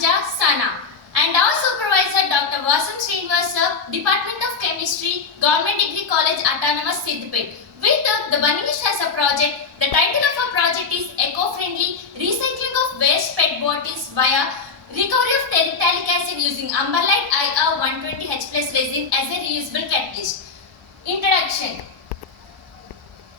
Anuja Sana. And our supervisor Dr. Vasam Srinivasa, Department of Chemistry, Government Degree College Autonomous Siddipet. We took the Banish as a project. The title of our project is Eco-Friendly Recycling of Waste PET Bottles via Recovery of Terephthalic Acid using Amberlite IR120H plus resin as a reusable catalyst. Introduction.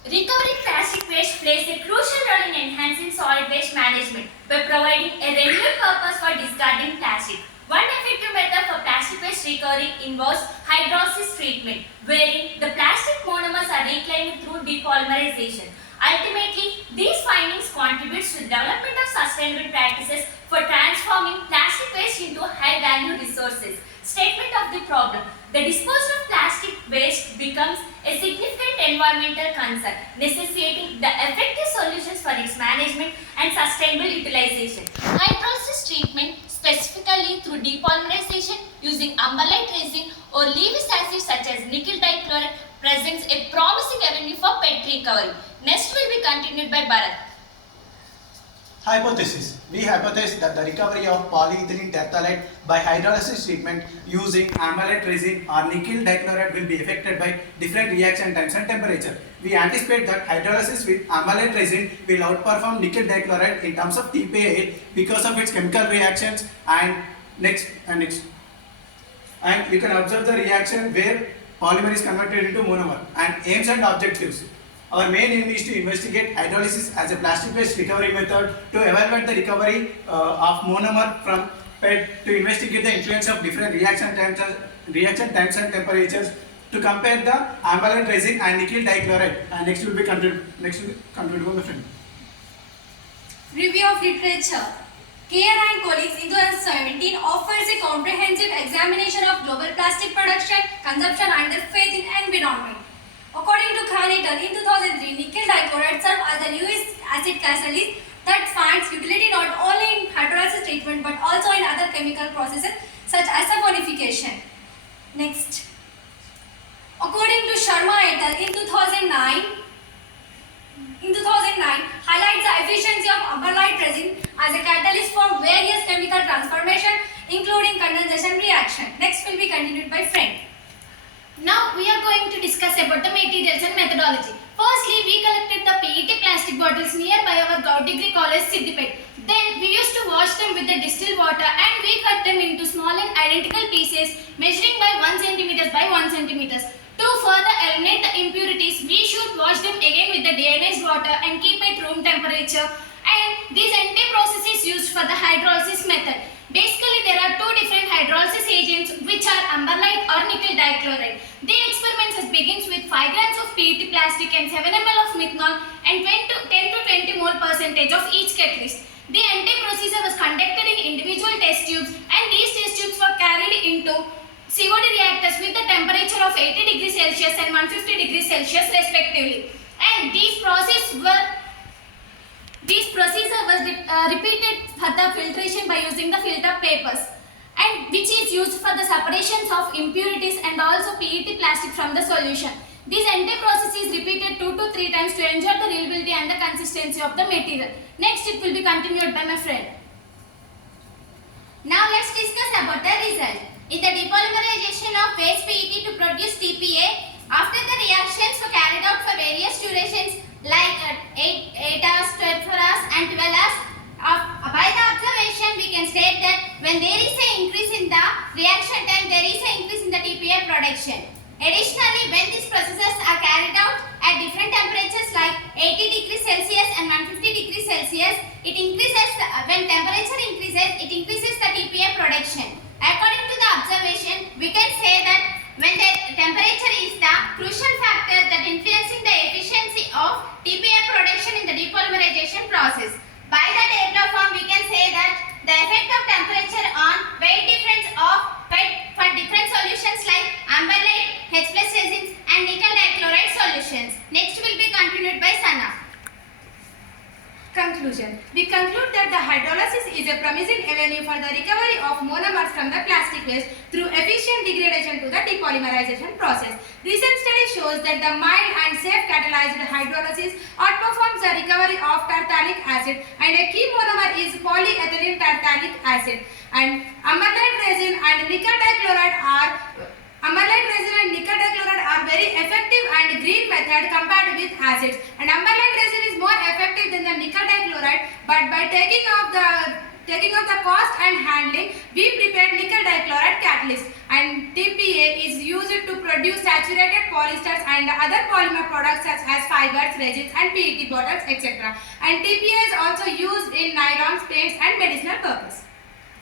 Recovering plastic waste plays a crucial role in enhancing solid waste management by providing a renewal purpose for discarding plastic. One effective method for plastic waste recovery involves hydrolysis treatment, wherein the plastic monomers are reclaimed through depolymerization. Ultimately, these findings contribute to the development of sustainable practices for transforming plastic waste into high-value resources. Statement of the problem. The disposal of plastic waste becomes a significant environmental concern, necessitating the effective solutions for its management and sustainable utilization. Hydrolysis treatment, specifically through depolymerization using amberlite resin or Lewis acid such as nickel dichloride, presents a promising avenue for PET recovery. Next will be continued by Bharat. Hypothesis. We hypothesize that the recovery of polyethylene terephthalate by hydrolysis treatment using amberlite resin or nickel dichloride will be affected by different reaction times and temperature. We anticipate that hydrolysis with amberlite resin will outperform nickel dichloride in terms of TPA because of its chemical reactions and next. And you can observe the reaction where polymer is converted into monomer and aims and objectives. Our main aim is to investigate hydrolysis as a plastic waste recovery method to evaluate the recovery of monomer from PET, to investigate the influence of different reaction times and temperatures, to compare the amberlite resin and nickel dichloride. And next will be concluded on the film. Review of literature. Kiera and colleagues in 2017 offers a comprehensive examination of global plastic production, consumption and their fate in environment. According to Khan et al. In 2003, nickel dichloride served as the newest acid catalyst that finds utility not only in hydrolysis treatment but also in other chemical processes such as saponification. Next. According to Sharma et al. In 2009, highlights the efficiency of amberlite resin as a catalyst for various chemical transformation including condensation reaction. Next will be continued by Friend. Now we are going to discuss about the materials and methodology. Firstly, we collected the PET plastic bottles nearby our Government Degree College Siddipet. Then we used to wash them with the distilled water and we cut them into small and identical pieces measuring by 1 cm by 1 cm. To further eliminate the impurities, we should wash them again with the deionized water and keep at room temperature. And this entire process is used for the hydrolysis method. Basically, there are two different hydrolysis agents which are amberlite or nickel dichloride. The experiments begins with 5 grams of PET plastic and 7 ml of methanol and 10 to 20 mole percentage of each catalyst. The entire procedure was conducted in individual test tubes and these test tubes were carried into COD reactors with the temperature of 80 degrees Celsius and 150 degrees Celsius respectively. And these procedure was repeated for the filtration by using the filter papers, and which is used for the separations of impurities and also PET plastic from the solution. This entire process is repeated 2 to 3 times to ensure the reliability and the consistency of the material. Next it will be continued by my friend. Now let's discuss about the result. In the depolymerization of waste PET to produce TPA, after the reactions were carried out for various durations like 8 hours, 12 hours and 12 hours, by the observation we can state that when there is an increase in the reaction time, there is an increase in the TPA production. Additionally, when these processes are carried out at different temperatures like 80 degrees Celsius and 150 degrees Celsius, it increases, when temperature increases, it increases the TPA production. According to the observation, we can say that when the temperature is the crucial factor that influencing the efficiency of TPA production in the depolymerization process. By the table form, we can say that the effect of temperature on weight difference of PET for different solutions like amberlite, H plus resins and nickel dichloride solutions. Next will be continued by Sana. Conclusion. We conclude that the hydrolysis is a promising avenue for the recovery of monomers from the plastic waste through efficient degradation to the depolymerization process. Recent study shows that the mild and safe catalyzed hydrolysis outperforms the recovery of terephthalic acid, and a key monomer is polyethylene terephthalic acid. that compared with acids. And amberlite resin is more effective than the nickel dichloride, but by taking off the cost and handling, we prepared nickel dichloride catalyst, and TPA is used to produce saturated polyesters and other polymer products such as fibers, resins and PET bottles, etc. And TPA is also used in nylons, paints and medicinal purpose.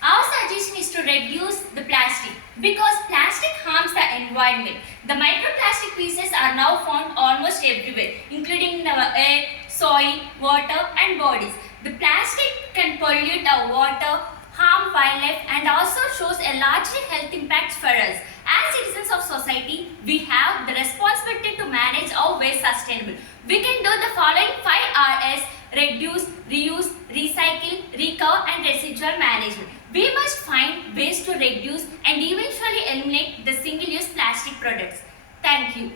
Our suggestion is to reduce the plastic because plastic harms the environment. The microplastic pieces are now found almost everywhere, including in our air, soil, water and bodies. The plastic can pollute our water, harm wildlife and also shows a largely health impact for us. As citizens of society, we have the responsibility to manage our waste sustainably. We can do the following 5 Rs: reduce, reuse, recycle, recover and residual management. We must find ways to reduce and eventually eliminate the single-use plastic products. Thank you.